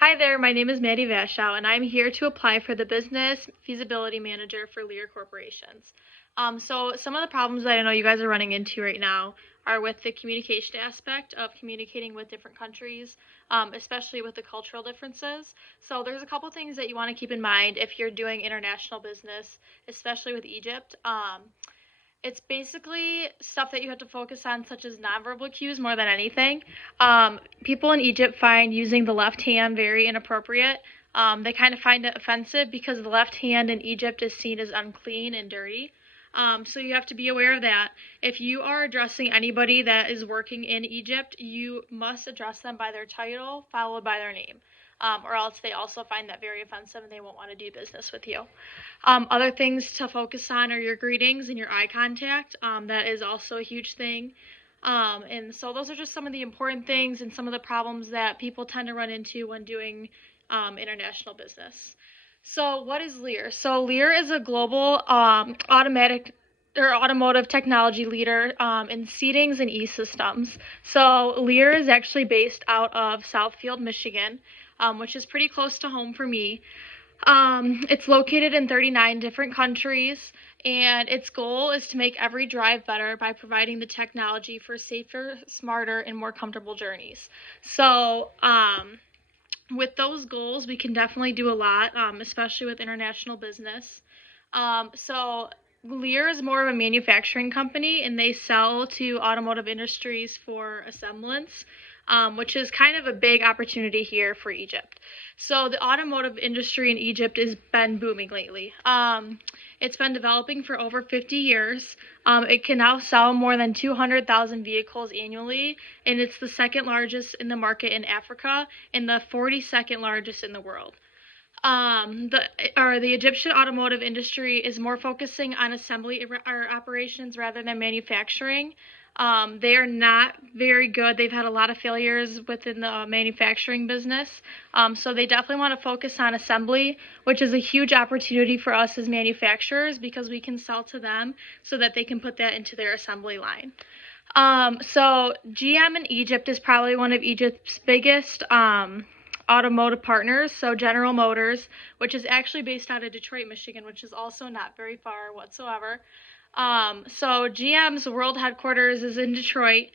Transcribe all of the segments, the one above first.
Hi there, my name is Maddie Vashow, and I'm here to apply for the Business Feasibility Manager for Lear Corporations. So some of the problems that I know you guys are running into right now are with the communication aspect of communicating with different countries, especially with the cultural differences. So there's a couple things that you want to keep in mind if you're doing international business, especially with Egypt. It's basically stuff that you have to focus on, such as nonverbal cues more than anything. People in Egypt find using the left hand very inappropriate. They kind of find it offensive because the left hand in Egypt is seen as unclean and dirty. So you have to be aware of that. If you are addressing anybody that is working in Egypt, you must address them by their title followed by their name. Or else they also find that very offensive and they won't want to do business with you. Other things to focus on are your greetings and your eye contact. That is also a huge thing. And so those are just some of the important things and some of the problems that people tend to run into when doing international business. So what is Lear? So Lear is a global automotive technology leader in seatings and e-systems. So Lear is actually based out of Southfield, Michigan, which is pretty close to home for me. It's located in 39 different countries, and its goal is to make every drive better by providing the technology for safer, smarter, and more comfortable journeys. So, with those goals, we can definitely do a lot, especially with international business. So Lear is more of a manufacturing company, and they sell to automotive industries for assemblance, which is kind of a big opportunity here for Egypt. So the automotive industry in Egypt has been booming lately. It's been developing for over 50 years. It can now sell more than 200,000 vehicles annually, and it's the second largest in the market in Africa and the 42nd largest in the world. The Egyptian automotive industry is more focusing on assembly operations rather than manufacturing. They are not very good. They've had a lot of failures within the manufacturing business. So they definitely want to focus on assembly, which is a huge opportunity for us as manufacturers because we can sell to them so that they can put that into their assembly line. So GM in Egypt is probably one of Egypt's biggest automotive partners. So General Motors, which is actually based out of Detroit, Michigan, which is also not very far whatsoever. So GM's world headquarters is in Detroit.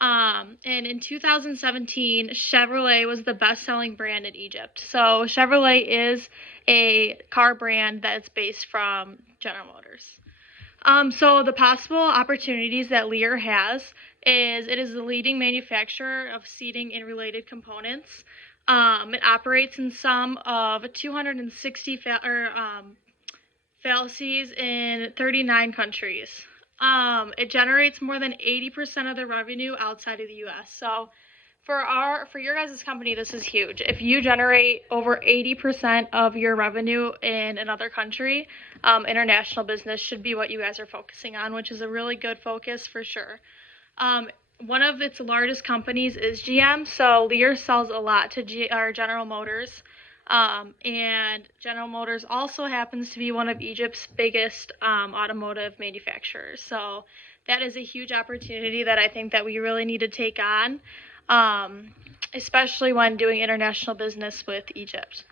And in 2017, Chevrolet was the best-selling brand in Egypt. So Chevrolet is a car brand that's based from General Motors. So the possible opportunities that Lear has is it is the leading manufacturer of seating and related components. It operates in some of 260 fallacies in 39 countries. It generates more than 80% of the revenue outside of the U.S. So for your guys' company, this is huge. If you generate over 80% of your revenue in another country, international business should be what you guys are focusing on, which is a really good focus for sure. One of its largest companies is GM, so Lear sells a lot to General Motors. And General Motors also happens to be one of Egypt's biggest automotive manufacturers. So that is a huge opportunity that I think that we really need to take on, especially when doing international business with Egypt.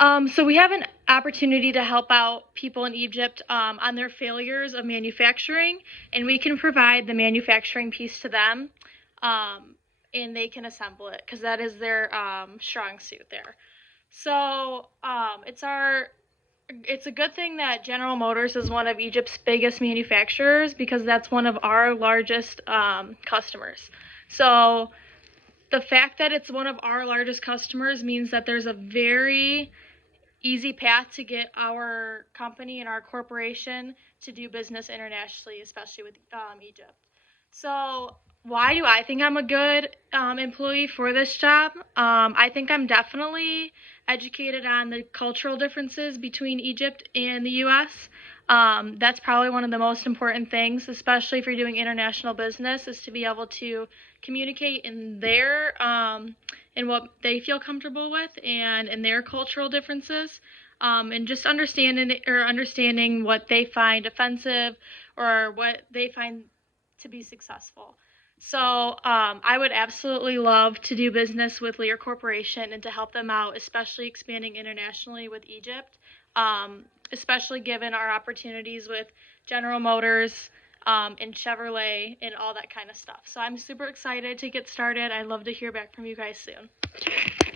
So we have an opportunity to help out people in Egypt on their failures of manufacturing, and we can provide the manufacturing piece to them, and they can assemble it because that is their strong suit there. So it's a good thing that General Motors is one of Egypt's biggest manufacturers because that's one of our largest customers. So the fact that it's one of our largest customers means that there's a very easy path to get our company and our corporation to do business internationally, especially with Egypt. So why do I think I'm a good employee for this job? I think I'm definitely educated on the cultural differences between Egypt and the U.S. That's probably one of the most important things, especially if you're doing international business, is to be able to communicate in their in what they feel comfortable with and in their cultural differences, and just understanding what they find offensive or what they find to be successful. So I would absolutely love to do business with Lear Corporation and to help them out, especially expanding internationally with Egypt, especially given our opportunities with General Motors and Chevrolet and all that kind of stuff. So I'm super excited to get started. I'd love to hear back from you guys soon.